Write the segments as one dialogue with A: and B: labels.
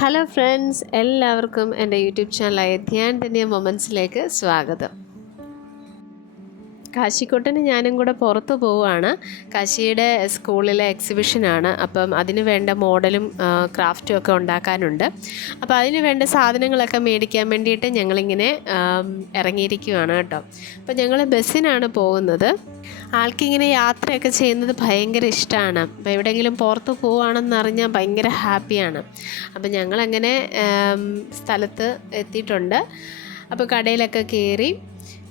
A: Hello friends എല്ലാവർക്കും എന്റെ YouTube ചാനലായ ധ്യാൻ ധന്യ മൊമെൻസിലേക്ക് സ്വാഗതം. കാശിക്കോട്ടന് ഞാനും കൂടെ പുറത്ത് പോവുകയാണ്. കാശിയുടെ സ്കൂളിലെ എക്സിബിഷനാണ് അപ്പം അതിന് വേണ്ട മോഡലും ക്രാഫ്റ്റും ഒക്കെ ഉണ്ടാക്കാനുണ്ട്. അപ്പോൾ അതിന് വേണ്ട സാധനങ്ങളൊക്കെ മേടിക്കാൻ വേണ്ടിയിട്ട് ഞങ്ങളിങ്ങനെ ഇറങ്ങിയിരിക്കുകയാണ് കേട്ടോ. അപ്പോൾ ഞങ്ങൾ ബസ്സിനാണ് പോകുന്നത്. ആൾക്കിങ്ങനെ യാത്രയൊക്കെ ചെയ്യുന്നത് ഭയങ്കര ഇഷ്ടമാണ്. അപ്പോൾ എവിടെയെങ്കിലും പുറത്ത് പോവുകയാണെന്ന് അറിഞ്ഞാൽ ഭയങ്കര ഹാപ്പിയാണ്. അപ്പം ഞങ്ങളങ്ങനെ സ്ഥലത്ത് എത്തിയിട്ടുണ്ട്. അപ്പോൾ കടയിലൊക്കെ കയറി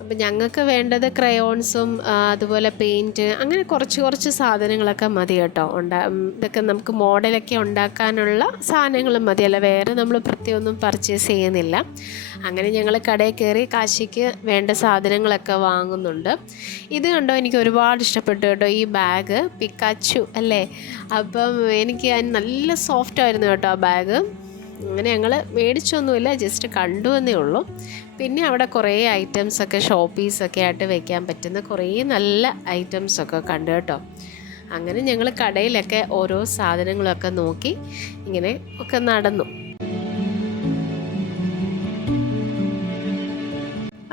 A: അപ്പം ഞങ്ങൾക്ക് വേണ്ടത് ക്രയോൺസും അതുപോലെ പെയിന്റ് അങ്ങനെ കുറച്ച് കുറച്ച് സാധനങ്ങളൊക്കെ മതി കേട്ടോ. ഉണ്ടാ ഇതൊക്കെ നമുക്ക് മോഡലൊക്കെ ഉണ്ടാക്കാനുള്ള സാധനങ്ങളും മതി. അല്ല വേറെ നമ്മൾ പ്രത്യേകമൊന്നും പർച്ചേസ് ചെയ്യുന്നില്ല. അങ്ങനെ ഞങ്ങൾ കടയിൽ കയറി കാശിക്ക് വേണ്ട സാധനങ്ങളൊക്കെ വാങ്ങുന്നുണ്ട്. ഇത് കണ്ടോ എനിക്ക് ഒരുപാട് ഇഷ്ടപ്പെട്ടു കേട്ടോ ഈ ബാഗ് പിക്കാച്ചു അല്ലേ? അപ്പം എനിക്ക് നല്ല സോഫ്റ്റ് ആയിരുന്നു കേട്ടോ ആ ബാഗ് അങ്ങനെ ഞങ്ങൾ മേടിച്ചൊന്നുമില്ല ജസ്റ്റ് കണ്ടു എന്നേ ഉള്ളൂ. പിന്നെ അവിടെ കുറേ ഐറ്റംസ് ഒക്കെ ഷോപ്പീസൊക്കെ ആയിട്ട് വെക്കാൻ പറ്റുന്ന കുറേ നല്ല ഐറ്റംസ് ഒക്കെ കണ്ടു കേട്ടോ. അങ്ങനെ ഞങ്ങൾ കടയിലൊക്കെ ഓരോ സാധനങ്ങളൊക്കെ നോക്കി ഇങ്ങനെ ഒക്കെ നടന്നു.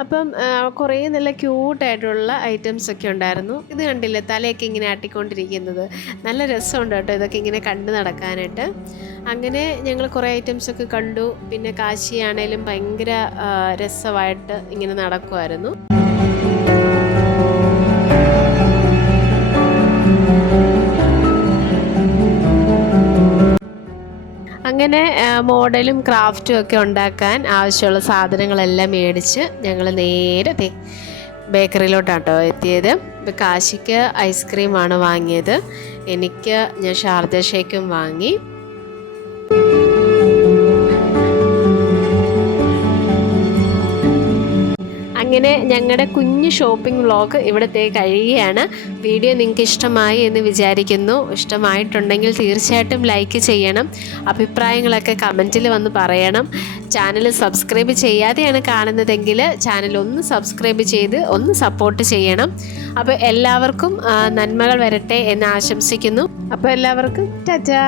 A: അപ്പം കുറേ നല്ല ക്യൂട്ടായിട്ടുള്ള ഐറ്റംസ് ഒക്കെ ഉണ്ടായിരുന്നു. ഇത് കണ്ടില്ലേ തലയൊക്കെ ഇങ്ങനെ ആട്ടിക്കൊണ്ടിരിക്കുന്നത്. നല്ല രസമുണ്ട് കേട്ടോ ഇതൊക്കെ ഇങ്ങനെ കണ്ടു നടക്കാനായിട്ട്. അങ്ങനെ ഞങ്ങൾ കുറേ ഐറ്റംസൊക്കെ കണ്ടു. പിന്നെ കാശിയാണേലും ഭയങ്കര രസമായിട്ട് ഇങ്ങനെ നടക്കുമായിരുന്നു അങ്ങനെ മോഡലും ക്രാഫ്റ്റും ഒക്കെ ഉണ്ടാക്കാൻ ആവശ്യമുള്ള സാധനങ്ങളെല്ലാം മേടിച്ച് ഞങ്ങൾ നേരെ ബേക്കറിയിലോട്ടാണ് കേട്ടോ എത്തിയത്. ഇപ്പം കാശിക്ക് ഐസ്ക്രീമാണ് വാങ്ങിയത്. എനിക്ക് ഞാൻ ഷാർജ ഷേക്കും വാങ്ങി. അങ്ങനെ ഞങ്ങളുടെ കുഞ്ഞു ഷോപ്പിംഗ് വ്ളോഗ് ഇവിടത്തെ കഴിയുകയാണ്. വീഡിയോ നിങ്ങൾക്ക് ഇഷ്ടമായി എന്ന് വിചാരിക്കുന്നു. ഇഷ്ടമായിട്ടുണ്ടെങ്കിൽ തീർച്ചയായിട്ടും ലൈക്ക് ചെയ്യണം. അഭിപ്രായങ്ങളൊക്കെ കമന്റിൽ വന്ന് പറയണം. ചാനൽ സബ്സ്ക്രൈബ് ചെയ്യാതെയാണ് കാണുന്നതെങ്കിൽ ചാനൽ ഒന്ന് സബ്സ്ക്രൈബ് ചെയ്ത് ഒന്ന് സപ്പോർട്ട് ചെയ്യണം. അപ്പോൾ എല്ലാവർക്കും നന്മകൾ വരട്ടെ എന്ന് ആശംസിക്കുന്നു. അപ്പോൾ എല്ലാവർക്കും ടാറ്റാ!